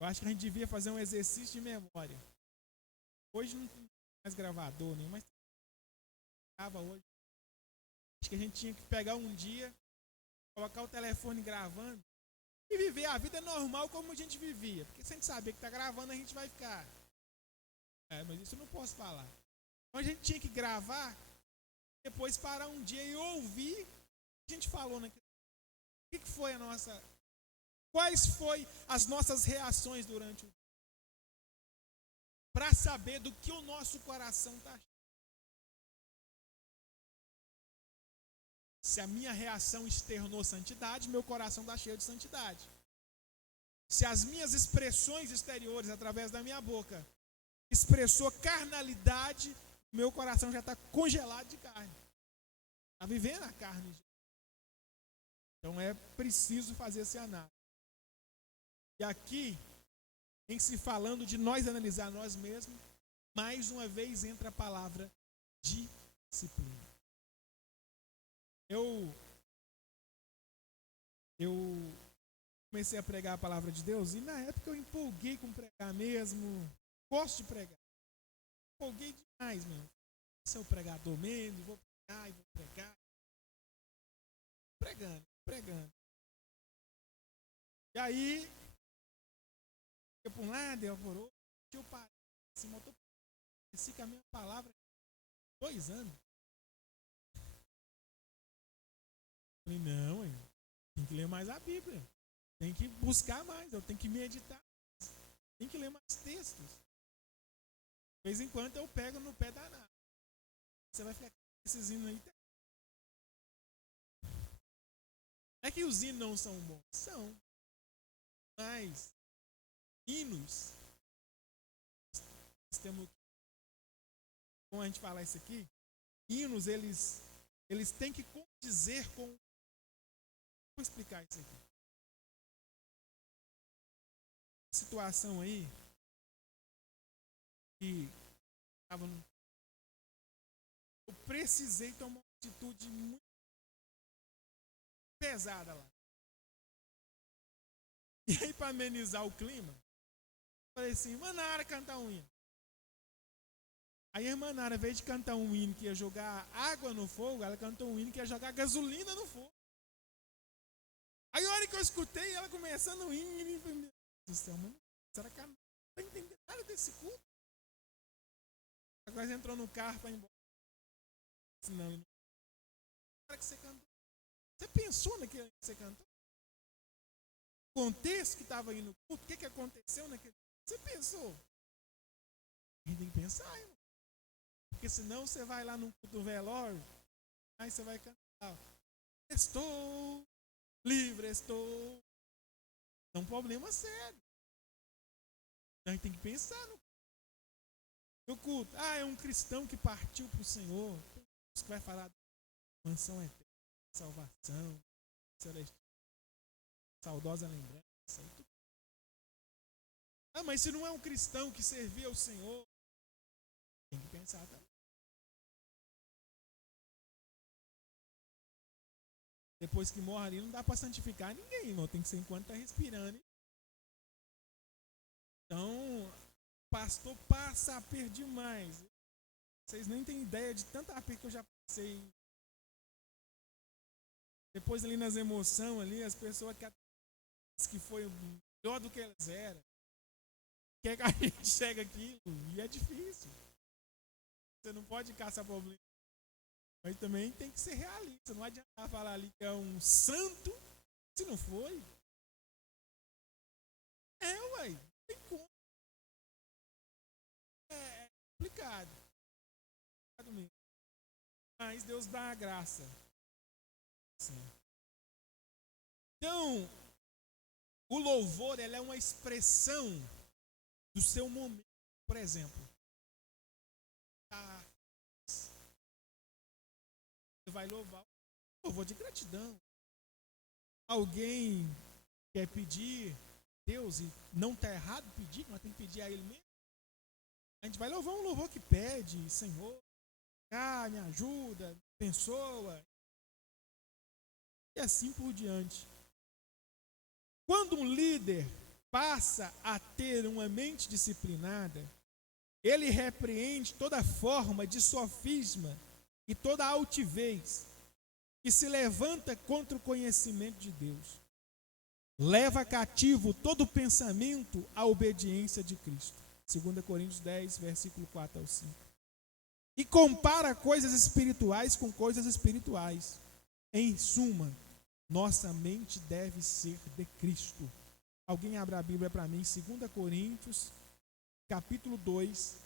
eu acho que a gente devia fazer um exercício de memória. Hoje não tem mais gravador, né? Mas grava hoje. Acho que a gente tinha que pegar um dia, colocar o telefone gravando e viver a vida normal como a gente vivia. Porque se a gente saber que está gravando, a gente vai ficar. Mas isso eu não posso falar. Então a gente tinha que gravar, depois parar um dia e ouvir o que a gente falou naquele. O que foi a nossa. Quais foram as nossas reações durante o dia? Para saber do que o nosso coração está cheio. Se a minha reação externou santidade, meu coração está cheio de santidade. Se as minhas expressões exteriores, através da minha boca, expressou carnalidade, meu coração já está congelado de carne. Está vivendo a carne. Então é preciso fazer essa análise. E aqui, em se falando de nós analisar nós mesmos, mais uma vez entra a palavra disciplina. Eu comecei a pregar a palavra de Deus e na época eu empolguei com pregar mesmo. Gosto de pregar. Empolguei demais mesmo. Sou pregador mesmo, vou pregar e vou pregar. Pregando. E aí, eu por um lado, eu por outro, eu parei, assim, eu estou com a minha palavra 2 anos. Falei, não, tem que ler mais a Bíblia. Tem que buscar mais, eu tenho que meditar. Tem que ler mais textos. De vez em quando eu pego no pé da nada. Você vai ficar com esses hinos aí. Não é que os hinos não são bons. São. Mas hinos. Temos, como a gente falar isso aqui, hinos eles têm que condizer com. Vou explicar isso aqui. Situação aí que estava no. Eu precisei tomar uma atitude muito pesada lá. E aí, para amenizar o clima, eu falei assim, irmã Nara cantar um hino. Aí a irmã Nara, ao invés de cantar um hino que ia jogar água no fogo, ela cantou um hino que ia jogar gasolina no fogo. Aí a hora que eu escutei ela começando o hino, eu falei, meu Deus do céu, mano, será que ela não está entendendo nada desse culto? Agora entrou no carro para ir embora. Não, na hora que você cantou, você pensou naquilo que você cantou? O contexto que estava aí no culto, o que aconteceu naquele. Você pensou? A gente tem que pensar, irmão. Porque senão você vai lá no culto do velório, aí você vai cantar. Estou livre, estou. É um problema sério. Então a gente tem que pensar no culto. É um cristão que partiu para o Senhor. Tem uns que vai falar de mansão eterna, salvação, celestial, saudosa lembrança. Mas se não é um cristão que servia ao Senhor, tem que pensar também. Depois que morre ali, não dá para santificar ninguém, irmão. Tem que ser enquanto está respirando. Então, o pastor passa a perder demais. Vocês nem têm ideia de tanta aperto que eu já passei. Depois ali nas emoções, ali, as pessoas que foi melhor do que elas eram. Quer que a gente chegue aquilo? E é difícil. Você não pode caçar problema. Mas também tem que ser realista. Não adianta falar ali que é um santo se não foi. Ué. Não tem como. É complicado. Mas Deus dá a graça. Sim. Então, o louvor ele é uma expressão do seu momento. Por exemplo, você vai louvar, louvor de gratidão. Alguém quer pedir Deus e não está errado pedir, mas tem que pedir a Ele mesmo. A gente vai louvar um louvor que pede, Senhor, me ajuda, me abençoa. E assim por diante. Quando um líder passa a ter uma mente disciplinada, ele repreende toda forma de sofisma e toda altivez que se levanta contra o conhecimento de Deus. Leva cativo todo pensamento à obediência de Cristo. 2 Coríntios 10, versículo 4 ao 5. E compara coisas espirituais com coisas espirituais. Em suma, nossa mente deve ser de Cristo. Alguém abra a Bíblia para mim, 2 Coríntios, capítulo 2,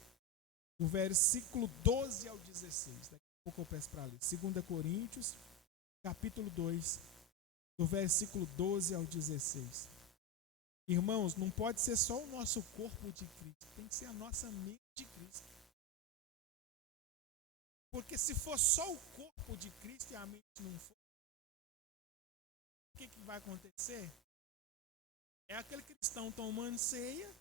do versículo 12 ao 16. Daqui a pouco eu peço para ler. 2 Coríntios, capítulo 2, do versículo 12 ao 16. Irmãos, não pode ser só o nosso corpo de Cristo, tem que ser a nossa mente de Cristo. Porque se for só o corpo de Cristo e a mente não for, o que vai acontecer? É aquele cristão tomando ceia,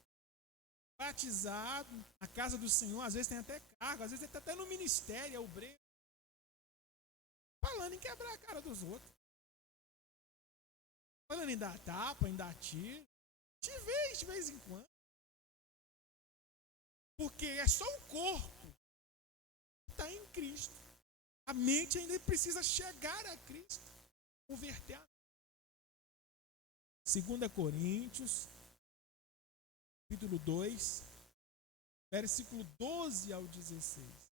batizado, na casa do Senhor, às vezes tem até cargo, às vezes ele está até no ministério, é obreiro, falando em quebrar a cara dos outros. Falando em dar tapa, em dar tiro. De vez em quando. Porque é só o corpo que está em Cristo. A mente ainda precisa chegar a Cristo. Converter a 2 Coríntios, capítulo 2, versículo 12 ao 16.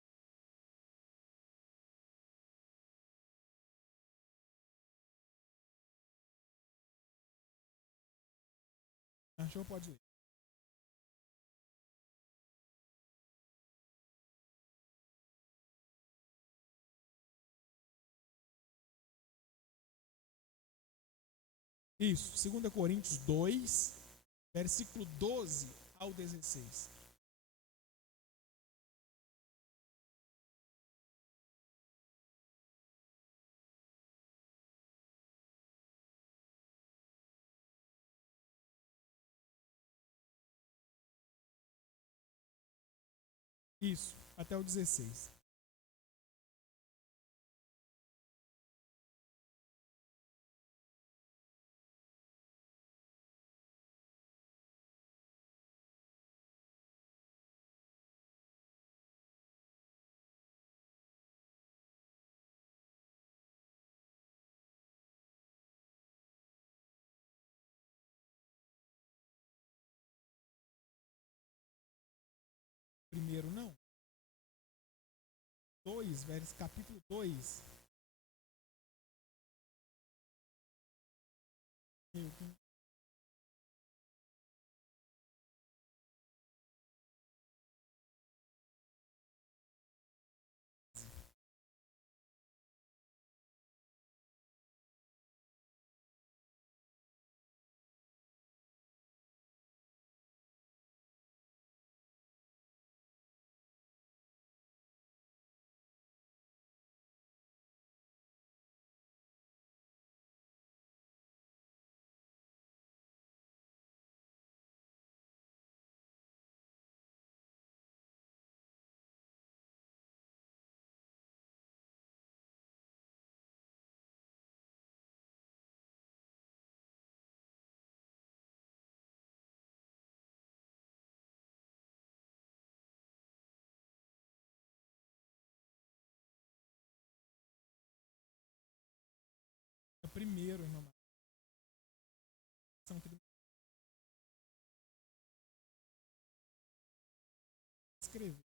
Achou? Pode ler. Isso, 2 Coríntios 2, versículo 12 ao 16. Isso, até o 16. Primeiro não. 2, capítulo 2. Primeiro, irmão. São escrever.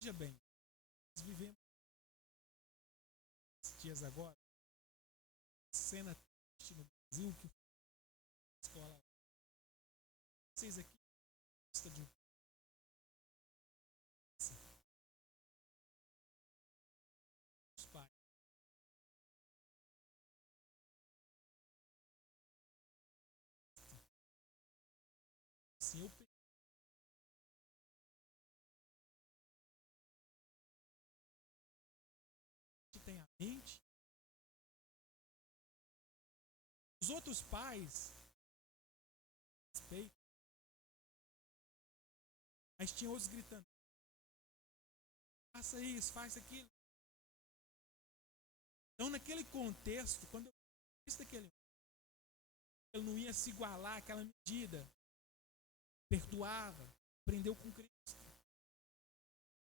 Veja bem, nós vivemos esses dias agora, cena triste no Brasil, que foi a escola. Vocês aqui gostam de os pais. Assim, eu que tem a mente. Os outros pais, respeito, mas tinha outros gritando: faça isso, faça aquilo. Então, naquele contexto, quando eu fiz aquele, ele não ia se igualar àquela medida, perdoava, aprendeu com Cristo.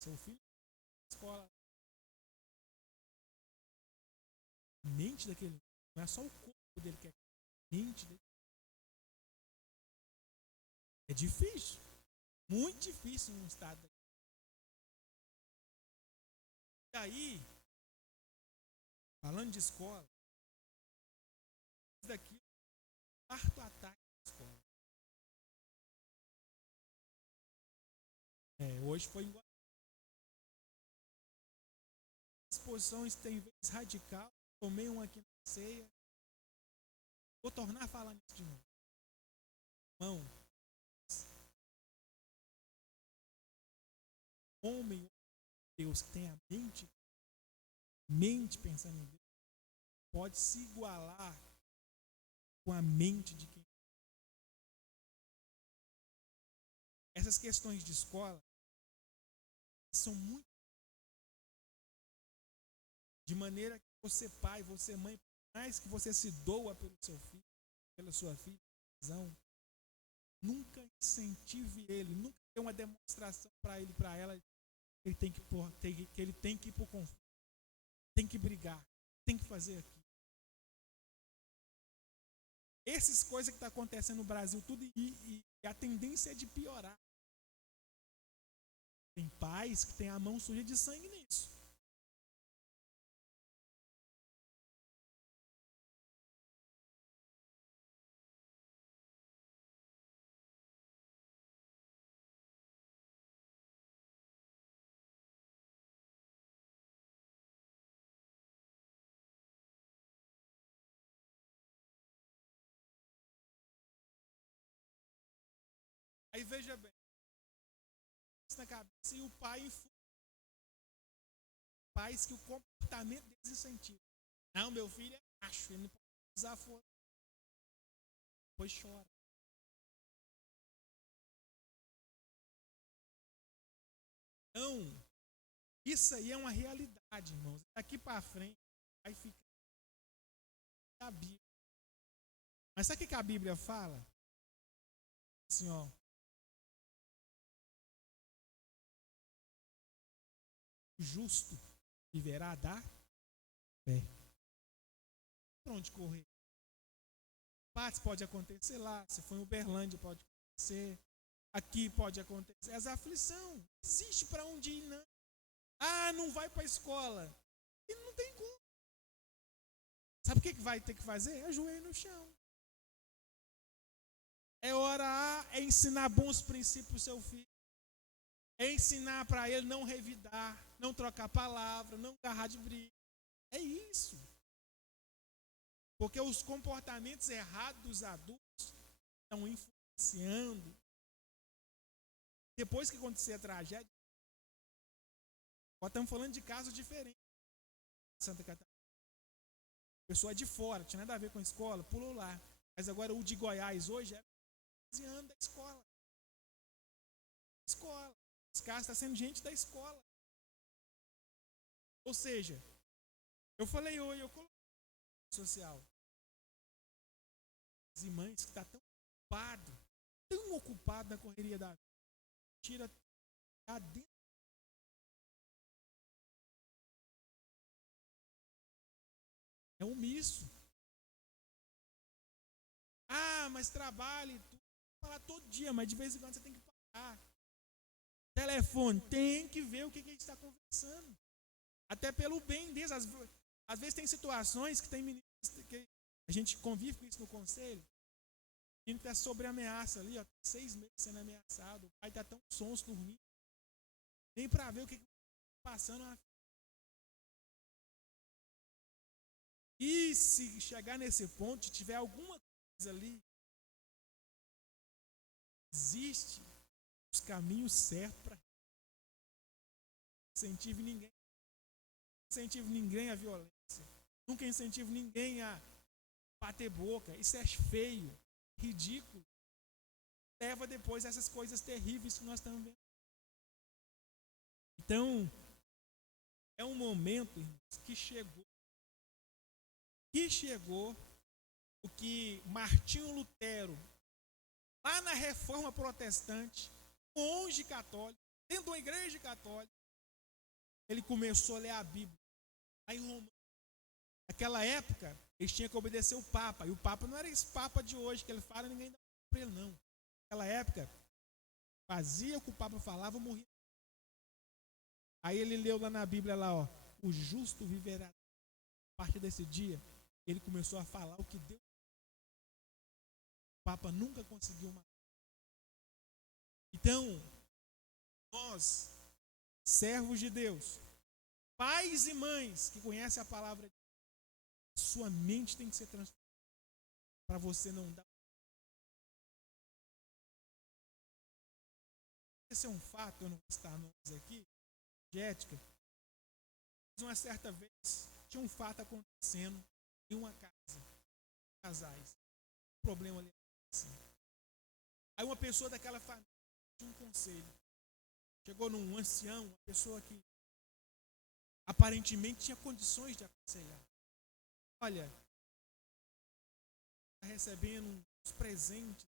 Seu filho na escola, a mente daquele, não é só o corpo dele que é a mente dele. É difícil, muito difícil num estado daqui. E aí, falando de escola, isso daqui é o quarto ataque da escola. Hoje foi igual. As posições tem vezes radical, tomei um aqui na ceia. Vou tornar a falar nisso de novo. Irmão, homem, Deus que tem a mente pensando em Deus, pode se igualar com a mente de quem. Essas questões de escola são muito. De maneira que você, pai, você, mãe, por mais que você se doa pelo seu filho, pela sua filha, nunca incentive ele, nunca dê uma demonstração para ele, para ela, que ele tem que ir para o conflito, tem que brigar, tem que fazer aquilo. Essas coisas que estão acontecendo no Brasil, tudo, e a tendência é de piorar. Tem pais que têm a mão suja de sangue nisso. Aí veja bem, isso na cabeça, e o pai, pais que o comportamento desincentiva. Não, meu filho é macho, ele não pode usar força. depois chora. Então, isso aí é uma realidade, irmãos. Daqui para frente vai ficar a Bíblia. Mas sabe o que a Bíblia fala? Assim, ó. O justo viverá da fé. Para onde correr? Patos pode acontecer lá. Se for em Uberlândia, pode acontecer. Aqui pode acontecer. As aflições. Existe para onde ir, não. Ah, não vai para a escola. E não tem como. Sabe o que vai ter que fazer? Ajoelho no chão. É orar, é ensinar bons princípios para o seu filho. É ensinar para ele não revidar, não trocar palavra, não agarrar de briga. É isso. Porque os comportamentos errados dos adultos estão influenciando. Depois que acontecer a tragédia, agora estamos falando de casos diferentes. Santa Catarina. Pessoa de fora, tinha nada a ver com a escola, pulou lá. Mas agora o de Goiás hoje é 15 anos da escola. Escola. Esse cara está sendo gente da escola. Ou seja, eu falei hoje, eu coloquei no social. As mães que estão tão ocupado na correria da vida, tira a dentro. É omisso. Ah, mas trabalha e tudo. Falar todo dia, mas de vez em quando você tem que parar. Telefone, tem que ver o que a gente está conversando. Até pelo bem deles. Às vezes tem situações que tem meninos que a gente convive com isso no conselho. O menino está sob ameaça ali, ó, 6 meses sendo ameaçado. O pai está tão sonso dormindo. Nem para ver o que está passando. E se chegar nesse ponto, se tiver alguma coisa ali, existe os caminhos certos para incentive ninguém. Incentive ninguém à violência. Nunca incentive ninguém a bater boca. Isso é feio, ridículo. Leva depois a essas coisas terríveis que nós estamos vendo. Então, é um momento, irmãos, que chegou o que Martinho Lutero, lá na Reforma Protestante, monge católico, dentro de uma igreja católica, ele começou a ler a Bíblia. Aí em Roma, naquela época, eles tinham que obedecer o Papa. E o Papa não era esse Papa de hoje que ele fala, ninguém dá para ele, não. Naquela época, fazia o que o Papa falava, morria. Aí ele leu lá na Bíblia, lá, ó, o justo viverá. A partir desse dia, ele começou a falar o que Deus. O Papa nunca conseguiu matar. Então, nós, servos de Deus, pais e mães que conhecem a palavra de Deus, sua mente tem que ser transformada para você não dar. Esse é um fato, eu não vou estar nomes aqui, de ética. Mas uma certa vez, tinha um fato acontecendo em uma casa, casais. Um problema ali assim. Aí uma pessoa daquela família tinha um conselho. Chegou num ancião, uma pessoa que aparentemente tinha condições de aconselhar. Olha, está recebendo uns presentes.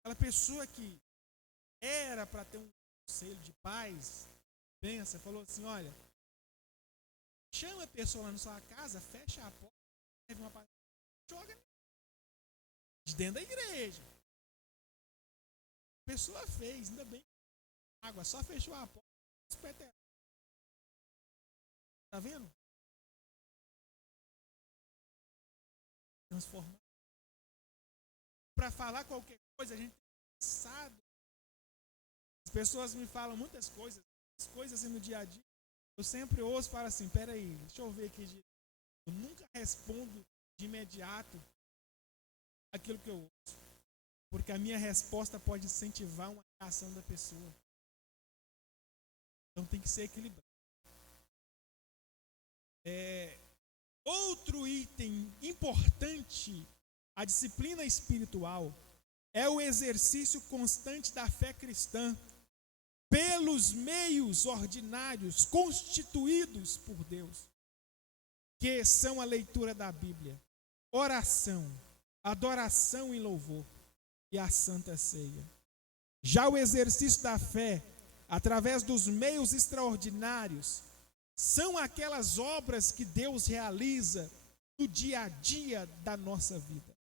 Aquela pessoa que era para ter um conselho de paz, pensa, falou assim, olha, chama a pessoa lá na sua casa, fecha a porta, leva uma paz, joga de dentro da igreja. A pessoa fez, ainda bem, água, só fechou a porta, espeteiro. Tá vendo? Transformar. Para falar qualquer coisa, a gente tem pensado. As pessoas me falam muitas coisas assim no dia a dia. Eu sempre ouço e falo assim, peraí, deixa eu ver aqui. Eu nunca respondo de imediato aquilo que eu ouço. Porque a minha resposta pode incentivar uma reação da pessoa. Então tem que ser equilibrado. Outro item importante, a disciplina espiritual, é o exercício constante da fé cristã pelos meios ordinários constituídos por Deus, que são a leitura da Bíblia, oração, adoração e louvor e a Santa Ceia. Já o exercício da fé, através dos meios extraordinários, são aquelas obras que Deus realiza no dia a dia da nossa vida.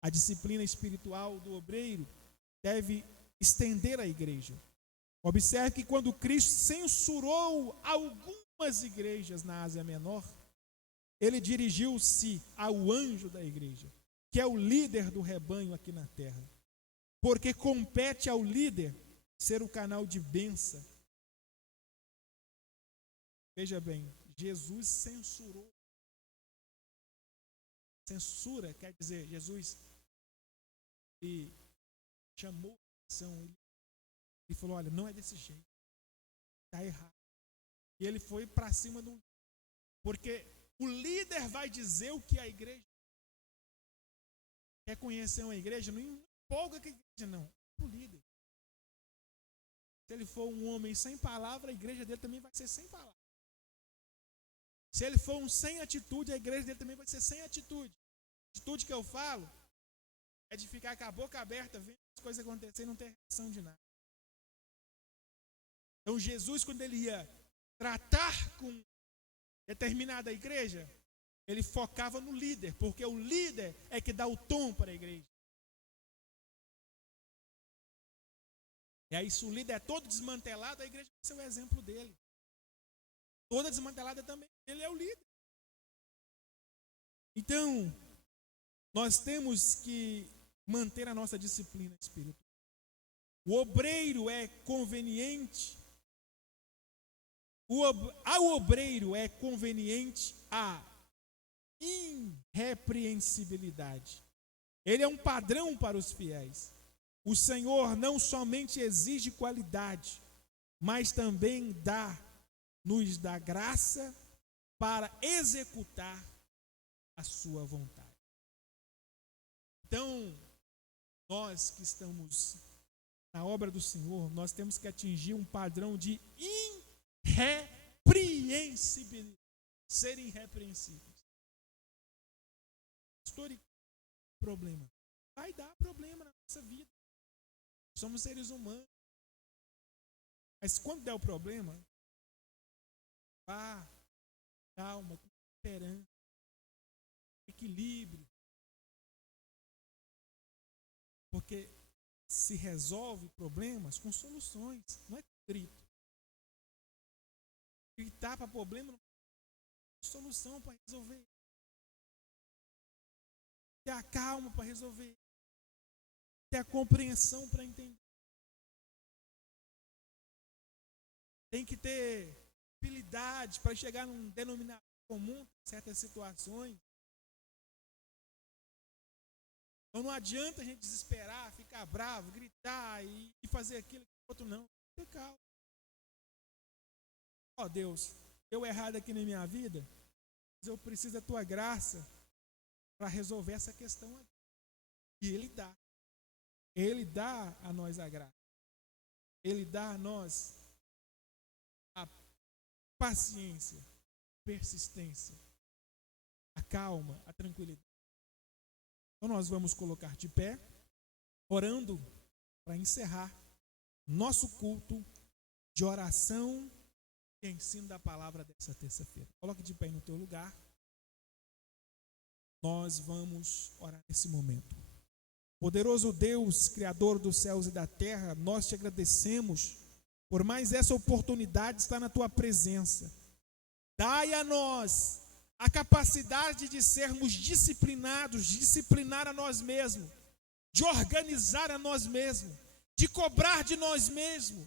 A disciplina espiritual do obreiro deve estender a igreja. Observe que quando Cristo censurou algumas igrejas na Ásia Menor, ele dirigiu-se ao anjo da igreja, que é o líder do rebanho aqui na terra. Porque compete ao líder ser o canal de bênção. Veja bem, Jesus censurou. Censura quer dizer, Jesus e chamou a atenção, ele falou, olha, não é desse jeito, está errado. E ele foi para cima do... Porque o líder vai dizer o que a igreja... Quer conhecer uma igreja? Não empolga com a igreja, não. O líder. Se ele for um homem sem palavra, a igreja dele também vai ser sem palavra. Se ele for um sem atitude, a igreja dele também vai ser sem atitude. A atitude que eu falo é de ficar com a boca aberta, vendo as coisas acontecerem e não ter reação de nada. Então Jesus, quando ele ia tratar com determinada igreja, ele focava no líder, porque o líder é que dá o tom para a igreja. E aí, se o líder é todo desmantelado, a igreja vai ser o exemplo dele. Toda desmantelada também, ele é o líder. Então, nós temos que manter a nossa disciplina espiritual. O obreiro é conveniente, ao obreiro é conveniente a irrepreensibilidade. Ele é um padrão para os fiéis. O Senhor não somente exige qualidade, mas também nos dá graça para executar a sua vontade. Então, nós que estamos na obra do Senhor, nós temos que atingir um padrão de irrepreensibilidade, ser irrepreensíveis. Histórico problema. Vai dar problema na nossa vida. Somos seres humanos. Mas quando der o problema, vá, calma, com esperança, equilíbrio. Porque se resolve problemas com soluções, não é grito. Gritar para problema não é solução para resolver. Ter a calma para resolver. Ter a compreensão para entender. Tem que ter habilidade para chegar num denominador comum em certas situações. Então não adianta a gente desesperar, ficar bravo, gritar e fazer aquilo que o outro não. Fica calmo. Ó Deus, deu errado aqui na minha vida, mas eu preciso da tua graça para resolver essa questão aqui. E Ele dá. Ele dá a nós a graça. Ele dá a nós a paciência, a persistência, a calma, a tranquilidade. Então nós vamos colocar de pé, orando para encerrar nosso culto de oração e ensino da palavra dessa terça-feira. Coloque de pé no teu lugar. Nós vamos orar nesse momento. Poderoso Deus, Criador dos céus e da terra, nós te agradecemos por mais essa oportunidade de estar na tua presença. Dai a nós a capacidade de sermos disciplinados, de disciplinar a nós mesmos, de organizar a nós mesmos, de cobrar de nós mesmos.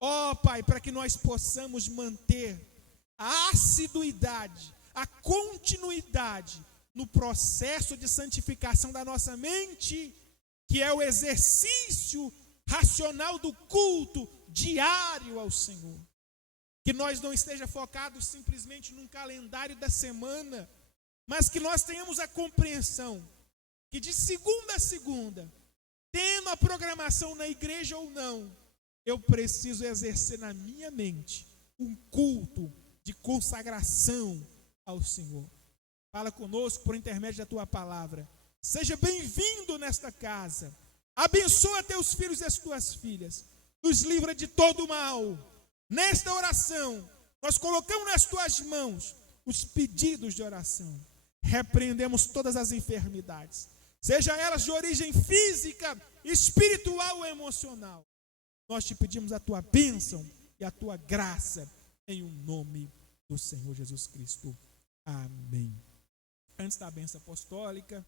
Ó Pai, para que nós possamos manter a assiduidade, a continuidade no processo de santificação da nossa mente, que é o exercício racional do culto diário ao Senhor. que nós não esteja focados simplesmente num calendário da semana, mas que nós tenhamos a compreensão que de segunda a segunda, tendo a programação na igreja ou não, eu preciso exercer na minha mente um culto de consagração ao Senhor. Fala conosco por intermédio da tua palavra. Seja bem-vindo nesta casa. Abençoa teus filhos e as tuas filhas. Nos livra de todo o mal. Nesta oração, nós colocamos nas tuas mãos os pedidos de oração. Repreendemos todas as enfermidades, seja elas de origem física, espiritual ou emocional. Nós te pedimos a tua bênção e a tua graça, em o nome do Senhor Jesus Cristo. Amém. Antes da bênção apostólica,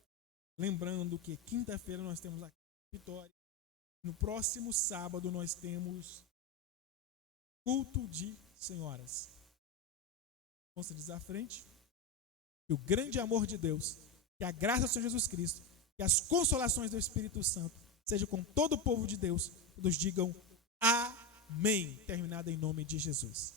lembrando que quinta-feira nós temos aqui Vitória. No próximo sábado nós temos culto de senhoras. Vamos se dizer à frente. Que o grande amor de Deus, que a graça do Senhor Jesus Cristo, que as consolações do Espírito Santo, seja com todo o povo de Deus, todos digam amém, terminado em nome de Jesus.